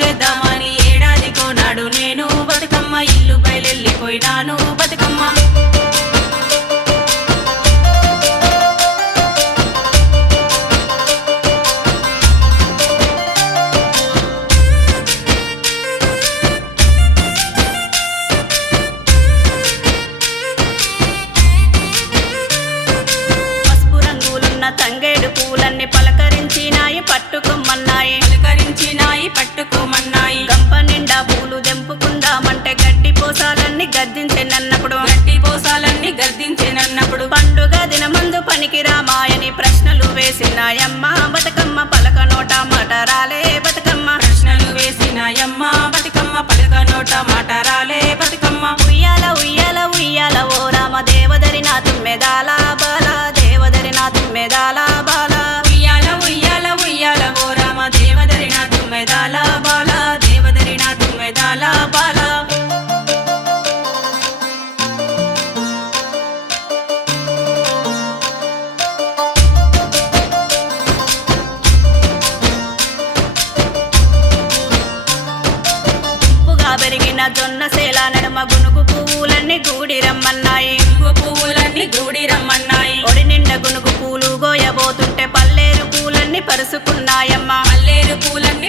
చేద్దామని ఏడాదికో నాడు నేను బతుకమ్మ ఇల్లు బయలెళ్ళిపోయినాను బతుకమ్మ తంగేడు పూలన్నీ పలకరించినాయి పట్టుకోమన్నాయి గంప నిండా పూలు దెంపుకుందామంటే గడ్డి పోసాలన్నీ గద్దించేనన్నప్పుడు పండుగ దినమందు పనికి రామాయని ప్రశ్నలు వేసినాయమ్మ బతుకమ్మ పలక నోట మాట రాలే బతుకమ్మ ప్రశ్నలు వేసినాయమ్మ బతుకమ్మ పలక నోట మాట రాలే బతుకమ్మ ఉయ్యాల ఉయ్యాల ఉయ్యాల ఓ రామ దేవదరి నా తుమ్మెదాల బాల దేవదరి నా తుమ్మెదాల బాల ఉయ్యాల ఉయ్యాల ఉయ్యాల ఓ రామ దేవదరి నా తుమ్మెదాల బాల దేవదరి నా తుమ్మెదాల బాల పెరిగిన జొన్న సేల నడుమ గునుగు పువ్వులన్నీ గూడి రమ్మన్నాయి ఒడి నిండా గునుగు పూలు గోయబోతుంటే పల్లేరు పూలన్నీ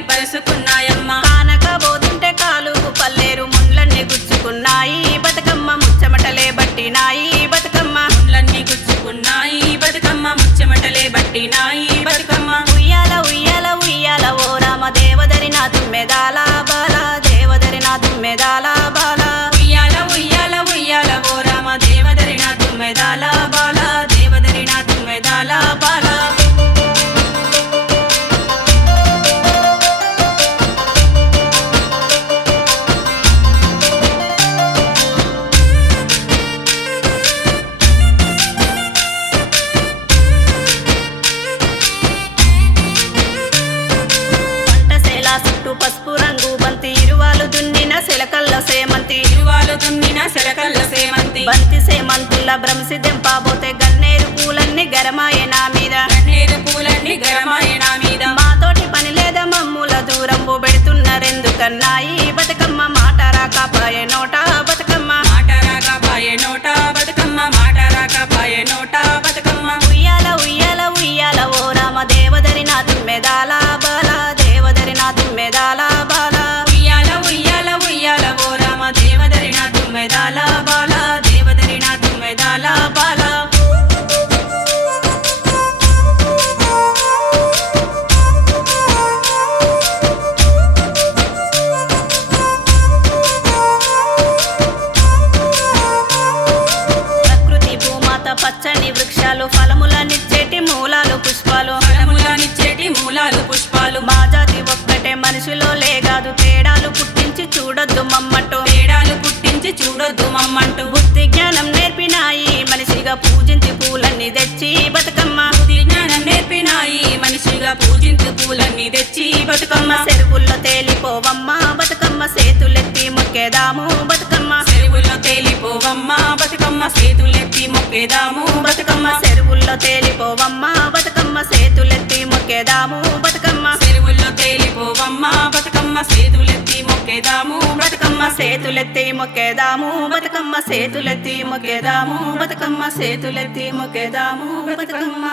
పరుసుకున్నాయమ్మ కానకపోతుంటే కాలుకు పల్లేరు ముండ్లన్నీ గుచ్చుకున్నాయి బతుకమ్మ ముచ్చమటలే బట్టినాయి బతుకమ్మ ముండ్లన్నీ గుచ్చుకున్నాయి బతుకమ్మ ముచ్చమటలే బట్టినాయి బతుకమ్మ ఉయ్యాల ఉయ్యాల ఉయ్యాల ఓ రామ దేవదరి నా తుమ్మెదాల బాల దేవదరి నా తుమ్మెదాల బాల ఉయ్యాల ఉయ్యాల ఉయ్యాల ఓ రామ దేవదరి నా తుమ్మెదాల బాల దేవదరి నా తుమ్మెదాల బాల చుట్టూ పసుపు రంగు బంతి ఇరువాలు దున్నిన సెలకల్ల సేమంతి బంతి సేమంతుల భ్రమసి దెంపాబోతే గన్నేరు పూలన్నీ గరమాయే నా మీద మాతోటి పని లేదా మమ్ముల దూరంబు పెడుతున్నరెందుకన్నాయి బతుకమ్మ మాట రాకపాయే నోట బతుకమ్మ ఉయ్యాల ఉయ్యాల ఉయ్యాల ఓ రామ దేవదరి నా తుమ్మెదాల బాల దేవదరి నా తుమ్మెదాల బాల ఉయ్యాల ఉయ్యాల ఉయ్యాల ఓ రామ దేవదరి నా తుమ్మెదాల బాల దేవదరి నా తుమ్మెదాల బాల ప్రకృతి భూమాత పచ్చని వృక్షాలు ఫలములనిచ్చేటి మూలాలు పుష్పాలు మా జాతి ఒక్కటే మనిషిలో లేగాదు తేడాలు పుట్టించి చూడొద్దు మమ్మంటూ బుద్ధి జ్ఞానం నేర్పినాయి మనిషిగా పూజించి పూలన్నీ తెచ్చి బతుకమ్మ చెరువుల్లో తేలిపోవమ్మ బతుకమ్మ సేతులెత్తి మొక్కేదాము బతుకమ్మ చెరువుల్లో తేలిపోవమ్మ బతుకమ్మ సేతులెత్తి మొక్కేదాము బతుకమ్మ చెరువుల్లో తేలిపోవమ్మ బతుకమ్మ సేతులెత్తి మొక్కేదాము బతుకమ్మ చెరువుల్లో తేలిపోవమ్మ బతుకమ్మ సేతులెత్తి మొక్కేదాము బతుకమ్మ సేతులెత్తి మొక్కేదాము బతుకమ్మ సేతులెత్తి మొక్కేదాము బతుకమ్మ సేతులెత్తి మొక్కేదాము బతుకమ్మ